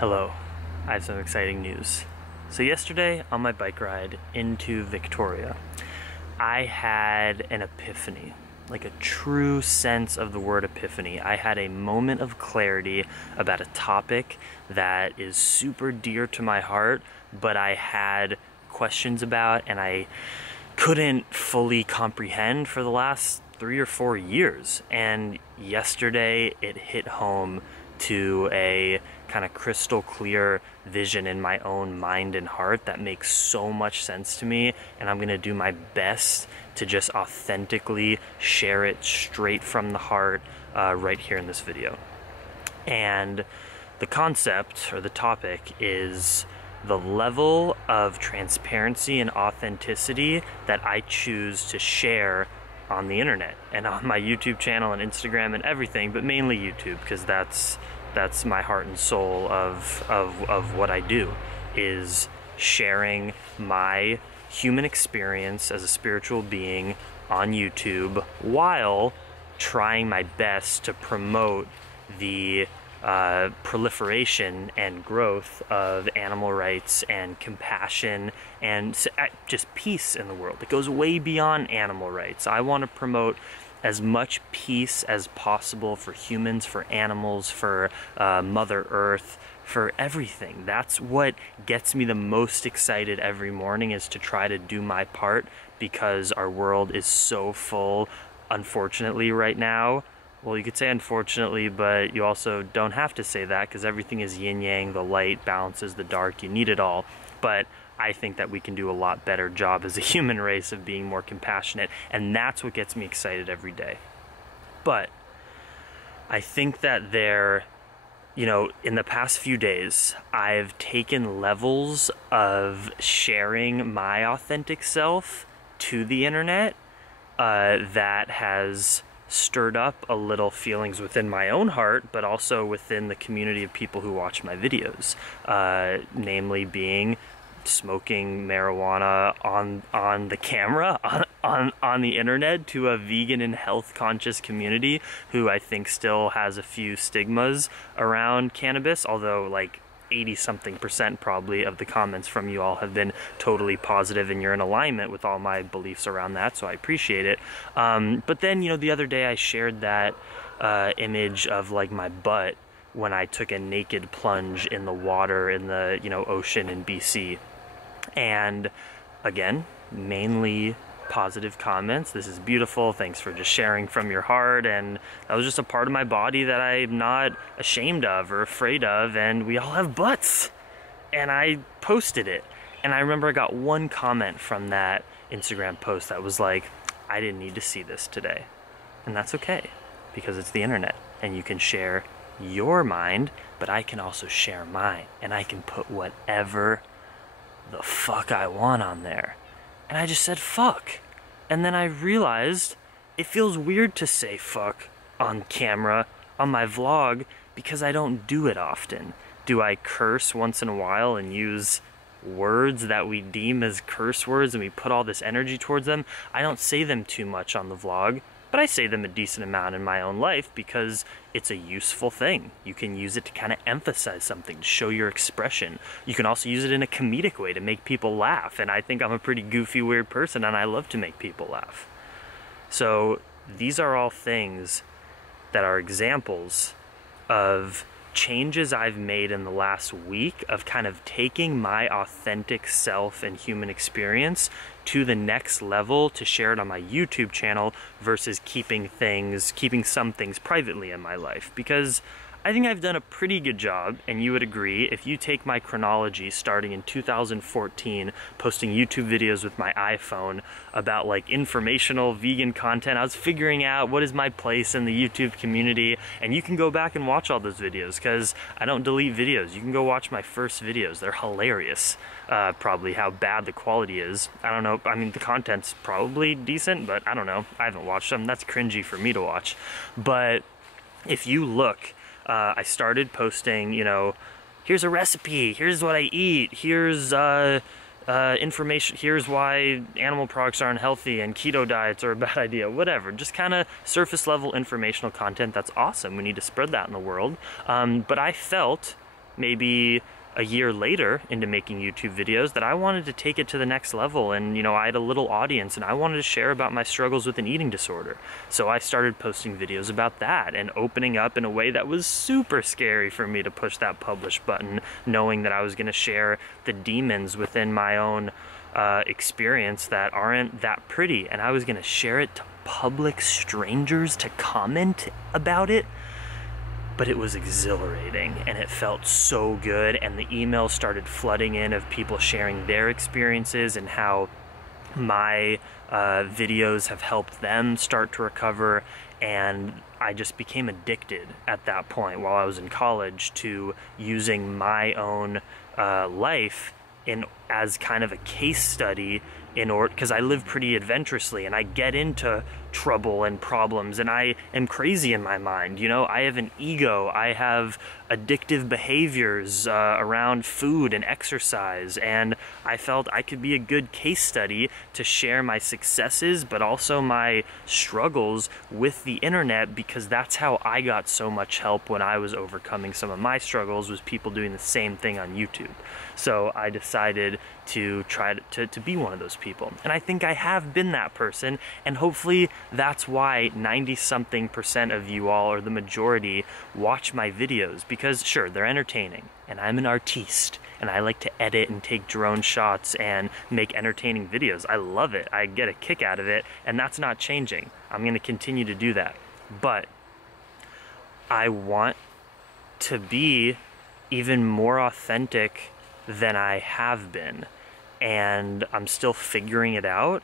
Hello, I have some exciting news. So yesterday on my bike ride into Victoria, I had an epiphany, like a true sense of the word epiphany. I had a moment of clarity about a topic that is super dear to my heart, but I had questions about and I couldn't fully comprehend for the last 3 or 4 years. And yesterday it hit home to a kind of crystal clear vision in my own mind and heart that makes so much sense to me, and I'm gonna do my best to just authentically share it straight from the heart right here in this video. And the concept or the topic is the level of transparency and authenticity that I choose to share on the internet and on my YouTube channel and Instagram and everything, but mainly YouTube, because that's my heart and soul of what I do, is sharing my human experience as a spiritual being on YouTube while trying my best to promote the proliferation and growth of animal rights and compassion and just peace in the world. It goes way beyond animal rights. I want to promote as much peace as possible for humans, for animals, for Mother Earth, for everything. That's what gets me the most excited every morning, is to try to do my part, because our world is so full, unfortunately, right now. Well, you could say unfortunately, but you also don't have to say that, because everything is yin-yang. The light balances the dark. You need it all. But I think that we can do a lot better job as a human race of being more compassionate, and that's what gets me excited every day. But I think that in the past few days, I've taken levels of sharing my authentic self to the internet that has stirred up a little feelings within my own heart, but also within the community of people who watch my videos, namely being smoking marijuana on the camera on the internet to a vegan and health conscious community who I think still has a few stigmas around cannabis, although like 80-something% probably of the comments from you all have been totally positive and you're in alignment with all my beliefs around that, so I appreciate it. But then, the other day I shared that image of like my butt when I took a naked plunge in the water in the ocean in BC. And again, mainly positive comments. This is beautiful. Thanks for just sharing from your heart. And that was just a part of my body that I'm not ashamed of or afraid of. And we all have butts. And I posted it. And I remember I got one comment from that Instagram post that was like, I didn't need to see this today. And that's okay, because it's the internet and you can share your mind, but I can also share mine, and I can put whatever the fuck I want on there. And I just said fuck. And then I realized it feels weird to say fuck on camera on my vlog, because I don't do it often. Do I curse once in a while and use words that we deem as curse words and we put all this energy towards them? I don't say them too much on the vlog, but I say them a decent amount in my own life because it's a useful thing. You can use it to kind of emphasize something, to show your expression. You can also use it in a comedic way to make people laugh, and I think I'm a pretty goofy, weird person, and I love to make people laugh. So these are all things that are examples of changes I've made in the last week of kind of taking my authentic self and human experience to the next level to share it on my YouTube channel versus keeping some things privately in my life. Because I think I've done a pretty good job, and you would agree, if you take my chronology starting in 2014, posting YouTube videos with my iPhone about like informational vegan content. I was figuring out what is my place in the YouTube community, and you can go back and watch all those videos because I don't delete videos. You can go watch my first videos. They're hilarious. Probably how bad the quality is. I don't know. I mean, the content's probably decent, but I don't know. I haven't watched them. That's cringy for me to watch. But if you look, I started posting, here's a recipe, here's what I eat, here's information, here's why animal products aren't healthy and keto diets are a bad idea, whatever. Just kind of surface level informational content. That's awesome. We need to spread that in the world. But I felt maybe a year later into making YouTube videos, that I wanted to take it to the next level. And, you know, I had a little audience and I wanted to share about my struggles with an eating disorder. So I started posting videos about that and opening up in a way that was super scary for me to push that publish button, knowing that I was going to share the demons within my own experience that aren't that pretty. And I was going to share it to public strangers to comment about it. But it was exhilarating and it felt so good, and the emails started flooding in of people sharing their experiences and how my videos have helped them start to recover. And I just became addicted at that point while I was in college to using my own life as kind of a case study, in order, because I live pretty adventurously and I get into trouble and problems and I am crazy in my mind. You know, I have an ego, I have addictive behaviors around food and exercise, and I felt I could be a good case study to share my successes but also my struggles with the internet, because that's how I got so much help when I was overcoming some of my struggles, was people doing the same thing on YouTube. So I decided to try to be one of those people. And I think I have been that person, and hopefully that's why 90-something% of you all, or the majority, watch my videos, because sure, they're entertaining, and I'm an artiste, and I like to edit and take drone shots and make entertaining videos. I love it. I get a kick out of it, and that's not changing. I'm going to continue to do that. But I want to be even more authentic than I have been. And I'm still figuring it out,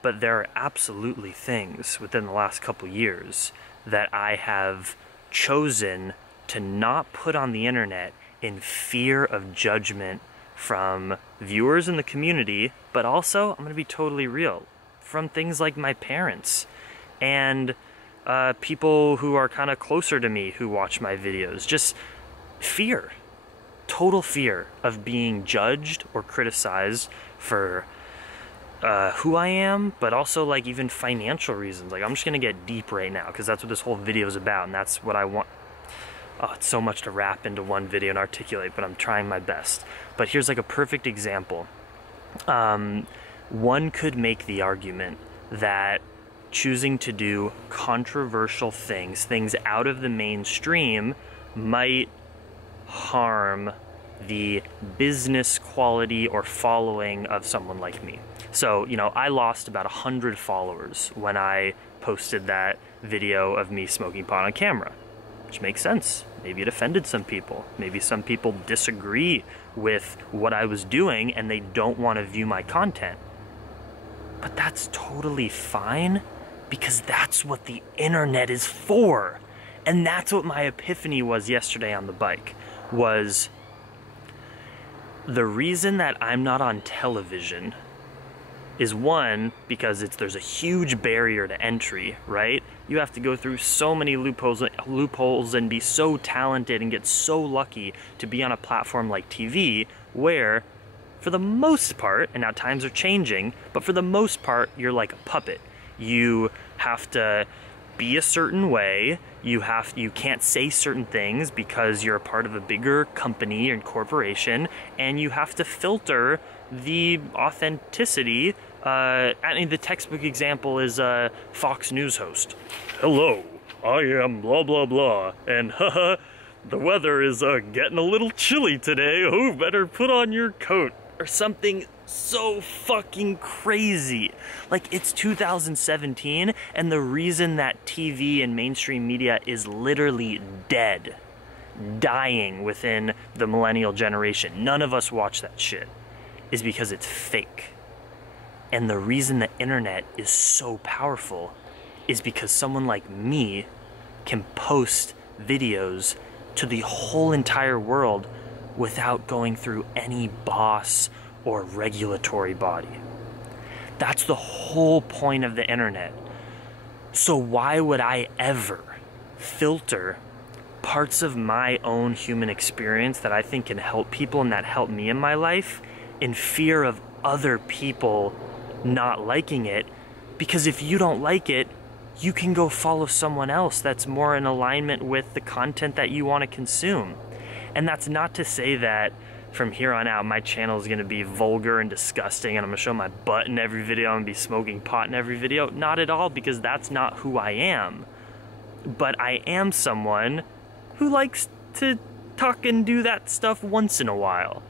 but there are absolutely things within the last couple years that I have chosen to not put on the internet in fear of judgment from viewers in the community, but also, I'm gonna be totally real, from things like my parents and people who are kind of closer to me who watch my videos. Just fear. Total fear of being judged or criticized for who I am, but also like even financial reasons. Like, I'm just gonna get deep right now because that's what this whole video is about, and that's what I want. Oh, it's so much to wrap into one video and articulate, but I'm trying my best. But here's like a perfect example. One could make the argument that choosing to do controversial things out of the mainstream, might harm the business quality or following of someone like me. So, you know, I lost about 100 followers when I posted that video of me smoking pot on camera, which makes sense. Maybe it offended some people. Maybe some people disagree with what I was doing and they don't want to view my content. But that's totally fine, because that's what the internet is for. And that's what my epiphany was yesterday on the bike. Was the reason that I'm not on television is, one, because there's a huge barrier to entry, right? You have to go through so many loopholes and be so talented and get so lucky to be on a platform like TV, where for the most part, and now times are changing, but for the most part, you're like a puppet. You have to be a certain way, you can't say certain things because you're a part of a bigger company and corporation, and you have to filter the authenticity. I mean, the textbook example is a Fox News host. Hello, I am blah blah blah, and haha, the weather is getting a little chilly today. Oh, better put on your coat, or something so fucking crazy. Like, it's 2017, and the reason that TV and mainstream media is literally dead, dying within the millennial generation, none of us watch that shit, is because it's fake. And the reason the internet is so powerful is because someone like me can post videos to the whole entire world without going through any boss or regulatory body. That's the whole point of the internet. So why would I ever filter parts of my own human experience that I think can help people and that help me in my life in fear of other people not liking it? Because if you don't like it, you can go follow someone else that's more in alignment with the content that you want to consume. And that's not to say that from here on out my channel is going to be vulgar and disgusting and I'm going to show my butt in every video and be smoking pot in every video. Not at all, because that's not who I am. But I am someone who likes to talk and do that stuff once in a while.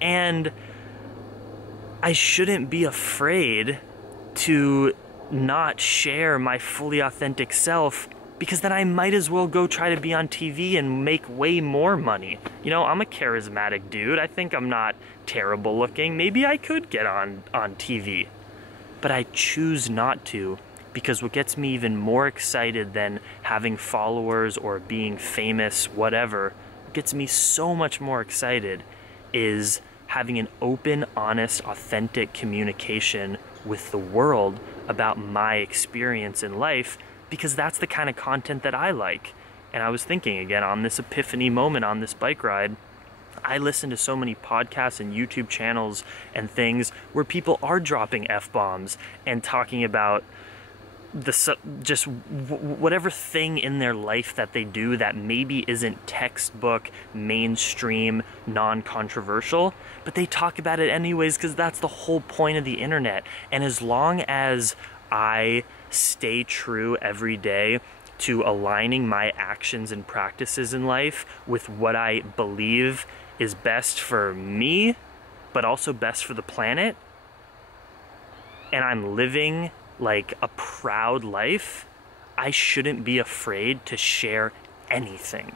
And I shouldn't be afraid to not share my fully authentic self, because then I might as well go try to be on TV and make way more money. You know, I'm a charismatic dude. I think I'm not terrible looking. Maybe I could get on TV. But I choose not to, because what gets me even more excited than having followers or being famous, whatever, what gets me so much more excited is having an open, honest, authentic communication with the world about my experience in life, because that's the kind of content that I like. And I was thinking again on this epiphany moment on this bike ride, I listen to so many podcasts and YouTube channels and things where people are dropping F-bombs and talking about just whatever thing in their life that they do that maybe isn't textbook, mainstream, non-controversial, but they talk about it anyways because that's the whole point of the internet. And as long as I stay true every day to aligning my actions and practices in life with what I believe is best for me, but also best for the planet, and I'm living like a proud life, I shouldn't be afraid to share anything.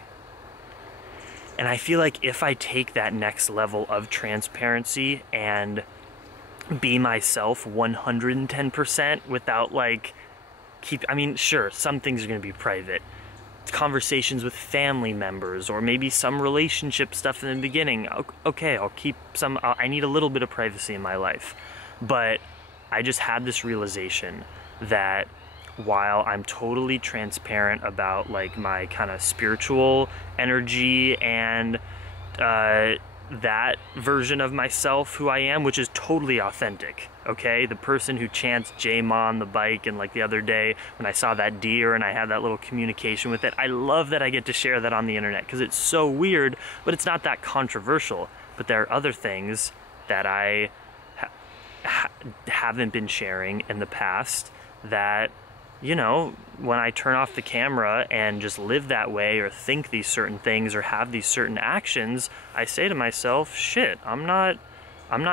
And I feel like if I take that next level of transparency and be myself 110% without like I mean, sure, some things are going to be private. Conversations with family members, or maybe some relationship stuff in the beginning. Okay, I'll keep some, I need a little bit of privacy in my life. But I just had this realization that while I'm totally transparent about like my kind of spiritual energy and that version of myself, who I am, which is totally authentic, okay? The person who chants J-Ma on the bike, and like the other day when I saw that deer and I had that little communication with it, I love that I get to share that on the internet because it's so weird, but it's not that controversial. But there are other things that I haven't been sharing in the past that, you know, when I turn off the camera and just live that way or think these certain things or have these certain actions, I say to myself, shit, I'm not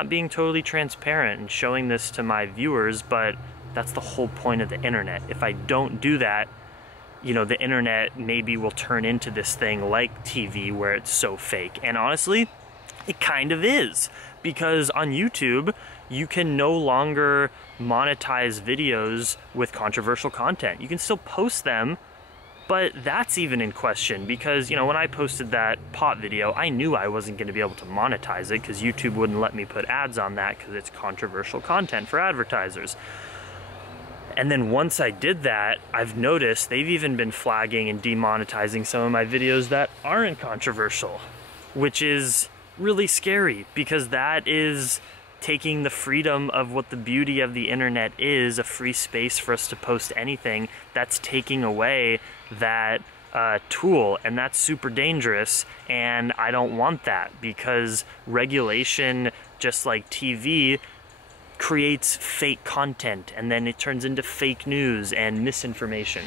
being totally transparent and showing this to my viewers, but that's the whole point of the internet. If I don't do that, you know, the internet maybe will turn into this thing like TV where it's so fake. And honestly, it kind of is, because on YouTube, you can no longer monetize videos with controversial content. You can still post them, but that's even in question because, you know, when I posted that pot video, I knew I wasn't going to be able to monetize it because YouTube wouldn't let me put ads on that because it's controversial content for advertisers. And then once I did that, I've noticed they've even been flagging and demonetizing some of my videos that aren't controversial, which is really scary because that is taking the freedom of what the beauty of the internet is, a free space for us to post anything. That's taking away that tool, and that's super dangerous, and I don't want that because regulation, just like TV, creates fake content and then it turns into fake news and misinformation.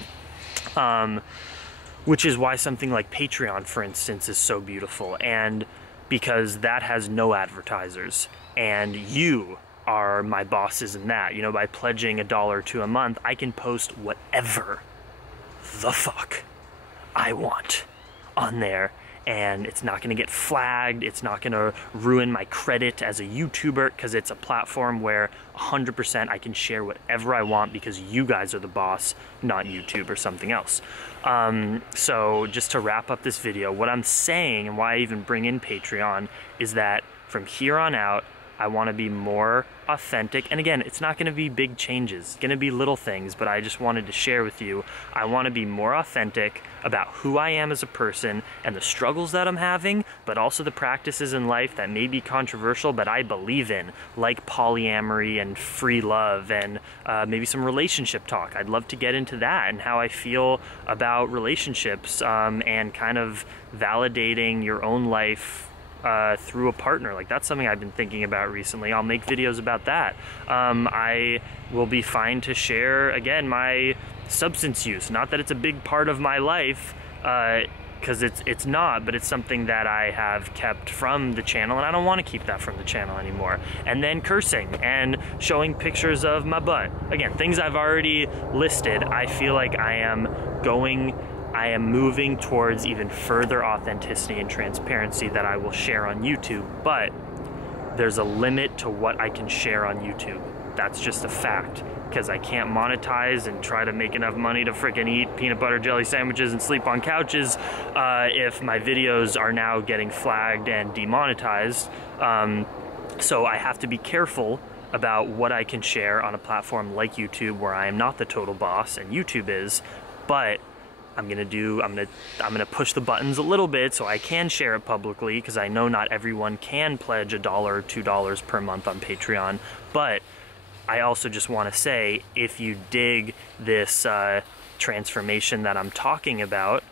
Which is why something like Patreon, for instance, is so beautiful, and because that has no advertisers. And you are my bosses in that. You know, by pledging $1 or $2 a month, I can post whatever the fuck I want on there. And it's not gonna get flagged. It's not gonna ruin my credit as a YouTuber because it's a platform where 100% I can share whatever I want because you guys are the boss, not YouTube or something else. So just to wrap up this video, what I'm saying and why I even bring in Patreon is that from here on out, I want to be more authentic. And again, it's not going to be big changes. It's going to be little things, but I just wanted to share with you. I want to be more authentic about who I am as a person and the struggles that I'm having, but also the practices in life that may be controversial, but I believe in, like polyamory and free love and maybe some relationship talk. I'd love to get into that and how I feel about relationships and kind of validating your own life through a partner. Like, that's something I've been thinking about recently. I'll make videos about that. I will be fine to share, again, my substance use. Not that it's a big part of my life, because it's not, but it's something that I have kept from the channel, and I don't want to keep that from the channel anymore. And then cursing and showing pictures of my butt. Again, things I've already listed. I feel like I am moving towards even further authenticity and transparency that I will share on YouTube, but there's a limit to what I can share on YouTube. That's just a fact, because I can't monetize and try to make enough money to freaking eat peanut butter jelly sandwiches and sleep on couches if my videos are now getting flagged and demonetized. So I have to be careful about what I can share on a platform like YouTube, where I am not the total boss and YouTube is, but I'm gonna push the buttons a little bit so I can share it publicly, because I know not everyone can pledge $1 or $2 per month on Patreon. But I also just want to say, if you dig this transformation that I'm talking about,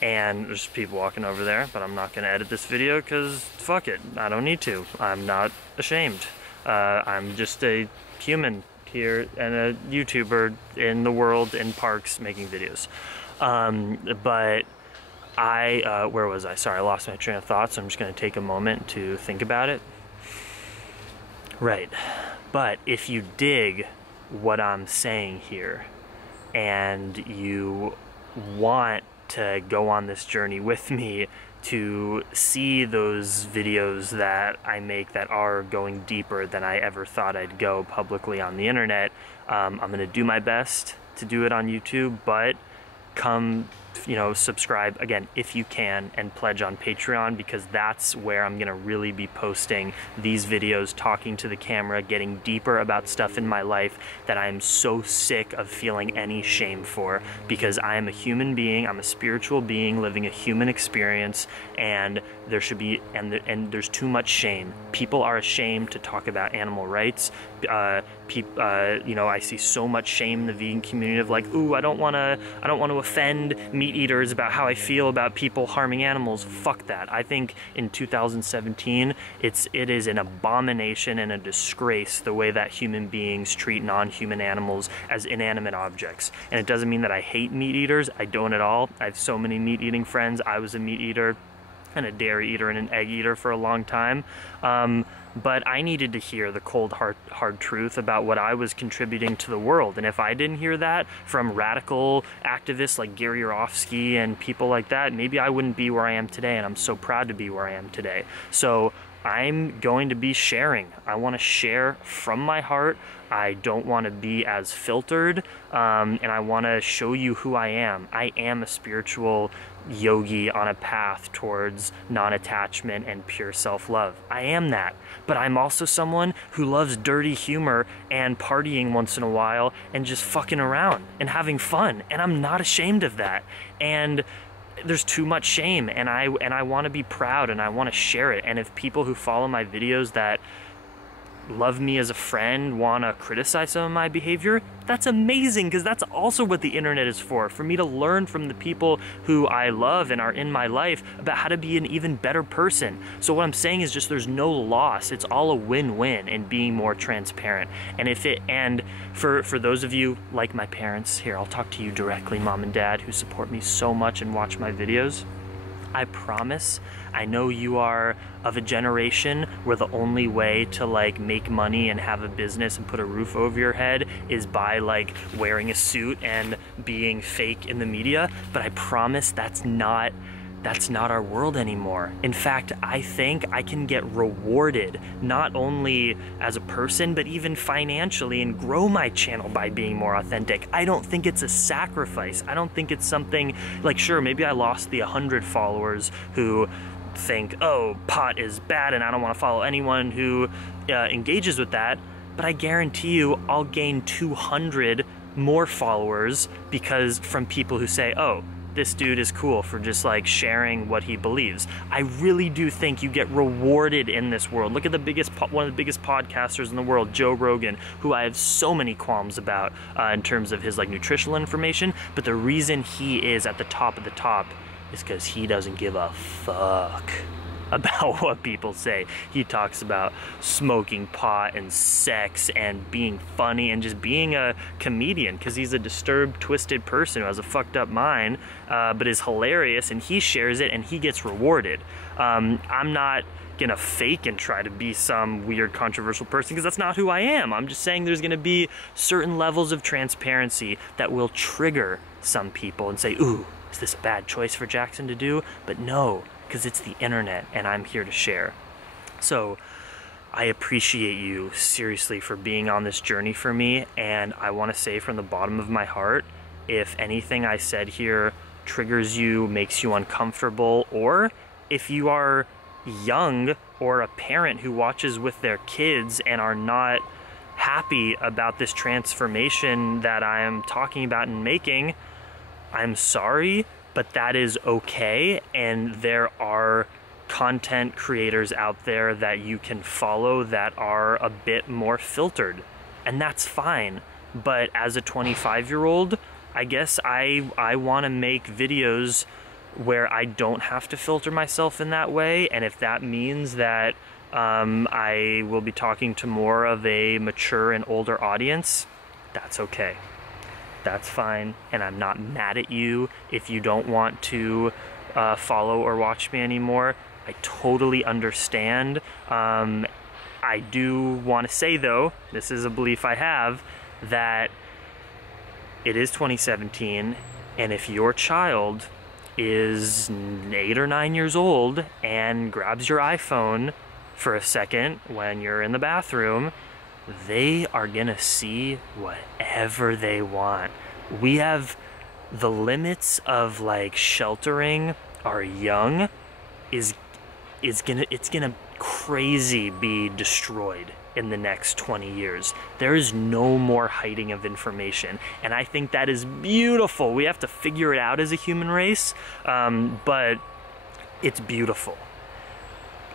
and there's people walking over there, but I'm not gonna edit this video because fuck it, I don't need to. I'm not ashamed. I'm just a human here and a YouTuber in the world, in parks, making videos. But where was I? Sorry, I lost my train of thought, so I'm just gonna take a moment to think about it. Right, but if you dig what I'm saying here, and you want to go on this journey with me to see those videos that I make that are going deeper than I ever thought I'd go publicly on the internet, I'm gonna do my best to do it on YouTube, but come, subscribe again if you can, and pledge on Patreon, because that's where I'm gonna really be posting these videos, talking to the camera, getting deeper about stuff in my life that I am so sick of feeling any shame for, because I am a human being, I'm a spiritual being living a human experience, and there should be, and there's too much shame. People are ashamed to talk about animal rights. I see so much shame in the vegan community of like, ooh, I don't want to offend meat eaters about how I feel about people harming animals. Fuck that. I think in 2017, it is an abomination and a disgrace the way that human beings treat non-human animals as inanimate objects. And it doesn't mean that I hate meat eaters. I don't at all. I have so many meat eating friends. I was a meat eater and a dairy eater and an egg eater for a long time. But I needed to hear the cold, hard truth about what I was contributing to the world. And if I didn't hear that from radical activists like Gary Yourofsky and people like that, maybe I wouldn't be where I am today. And I'm so proud to be where I am today. So I'm going to be sharing. I want to share from my heart. I don't want to be as filtered, and I want to show you who I am. I am a spiritual yogi on a path towards non-attachment and pure self-love. I am that, but I'm also someone who loves dirty humor and partying once in a while and just fucking around and having fun, and I'm not ashamed of that. And there's too much shame, and I want to be proud, and I want to share it. And if people who follow my videos that love me as a friend want to criticize some of my behavior, that's amazing, because that's also what the internet is for me to learn from the people who I love and are in my life about how to be an even better person. So what I'm saying is just there's no loss. It's all a win-win in being more transparent. And for those of you like my parents, here, I'll talk to you directly, mom and dad, who support me so much and watch my videos. I promise, I know you are of a generation where the only way to like make money and have a business and put a roof over your head is by like wearing a suit and being fake in the media, but I promise that's not our world anymore. In fact, I think I can get rewarded not only as a person, but even financially, and grow my channel by being more authentic. I don't think it's a sacrifice. I don't think it's something like, sure, maybe I lost the 100 followers who think, oh, pot is bad and I don't want to follow anyone who engages with that, but I guarantee you I'll gain 200 more followers because from people who say, oh, this dude is cool for just like sharing what he believes. I really do think you get rewarded in this world. Look at one of the biggest podcasters in the world, Joe Rogan, who I have so many qualms about in terms of his like nutritional information, but the reason he is at the top of the top is because he doesn't give a fuck about what people say. He talks about smoking pot and sex and being funny and just being a comedian because he's a disturbed, twisted person who has a fucked up mind, but is hilarious, and he shares it and he gets rewarded. I'm not gonna fake and try to be some weird controversial person because that's not who I am. I'm just saying there's gonna be certain levels of transparency that will trigger some people and say, ooh, is this a bad choice for Jackson to do? But no, because it's the internet and I'm here to share. So I appreciate you seriously for being on this journey for me, and I want to say from the bottom of my heart, if anything I said here triggers you, makes you uncomfortable, or if you are young or a parent who watches with their kids and are not happy about this transformation that I am talking about and making, I'm sorry, but that is okay, and there are content creators out there that you can follow that are a bit more filtered, and that's fine. But as a 25-year-old, I guess I want to make videos where I don't have to filter myself in that way, and if that means that I will be talking to more of a mature and older audience, that's okay. That's fine, and I'm not mad at you if you don't want to follow or watch me anymore. I totally understand. I do want to say though, this is a belief I have, that it is 2017, and if your child is 8 or 9 years old and grabs your iPhone for a second when you're in the bathroom, they are gonna see whatever they want. We have the limits of like sheltering our young it's gonna crazy be destroyed in the next 20 years. There is no more hiding of information, and I think that is beautiful. We have to figure it out as a human race, but it's beautiful.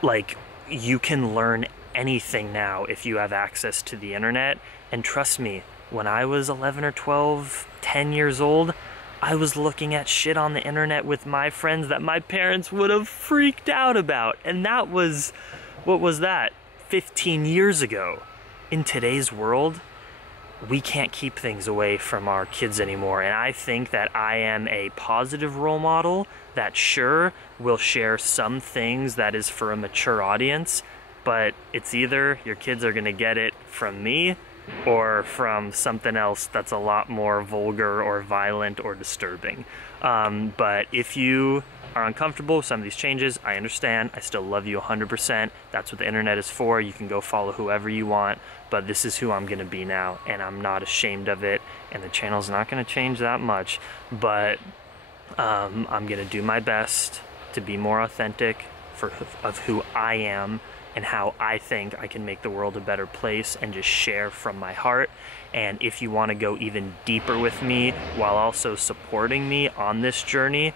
Like, you can learn anything now if you have access to the internet, and trust me, when I was 11 or 12, 10 years old, I was looking at shit on the internet with my friends that my parents would have freaked out about, and that was, what was that, 15 years ago. In today's world, we can't keep things away from our kids anymore, and I think that I am a positive role model that sure will share some things that is for a mature audience, but it's either your kids are gonna get it from me or from something else that's a lot more vulgar or violent or disturbing. But if you are uncomfortable with some of these changes, I understand. I still love you 100%. That's what the internet is for. You can go follow whoever you want, but this is who I'm gonna be now, and I'm not ashamed of it, and the channel's not gonna change that much, but I'm gonna do my best to be more authentic of who I am and how I think I can make the world a better place, and just share from my heart. And if you want to go even deeper with me while also supporting me on this journey,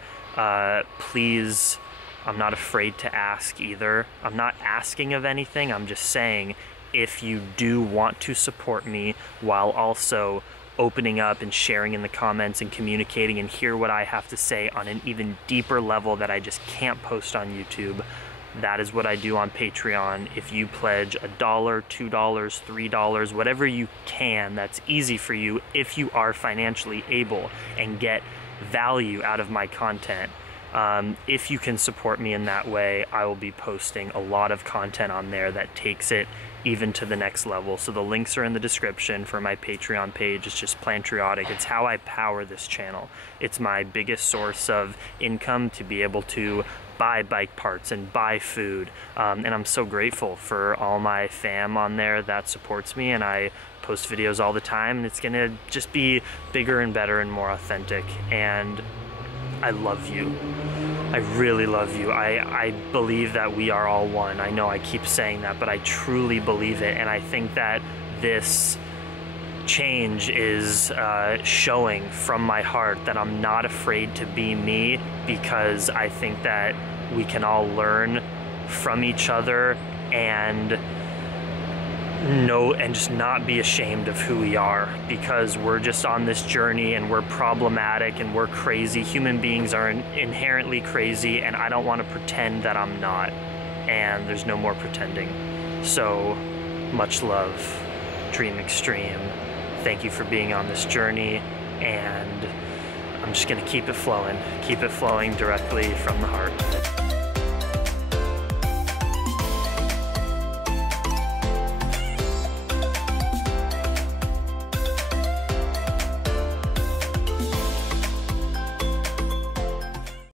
please, I'm not afraid to ask either. I'm not asking of anything, I'm just saying, if you do want to support me while also opening up and sharing in the comments and communicating and hear what I have to say on an even deeper level that I just can't post on YouTube, that is what I do on Patreon. If you pledge $1, $2, $3, whatever you can, that's easy for you if you are financially able and get value out of my content. If you can support me in that way, I will be posting a lot of content on there that takes it even to the next level. So the links are in the description for my Patreon page. It's just Plantriotic. It's how I power this channel. It's my biggest source of income to be able to buy bike parts and buy food. And I'm so grateful for all my fam on there that supports me, and I post videos all the time, and it's gonna just be bigger and better and more authentic. And I love you. I really love you. I believe that we are all one. I know I keep saying that, but I truly believe it. And I think that this change is showing from my heart that I'm not afraid to be me, because I think that we can all learn from each other and know and just not be ashamed of who we are, because we're just on this journey and we're problematic and we're crazy. Human beings are inherently crazy, and I don't want to pretend that I'm not, and there's no more pretending. So much love, Dream Extreme. Thank you for being on this journey, and I'm just gonna keep it flowing directly from the heart.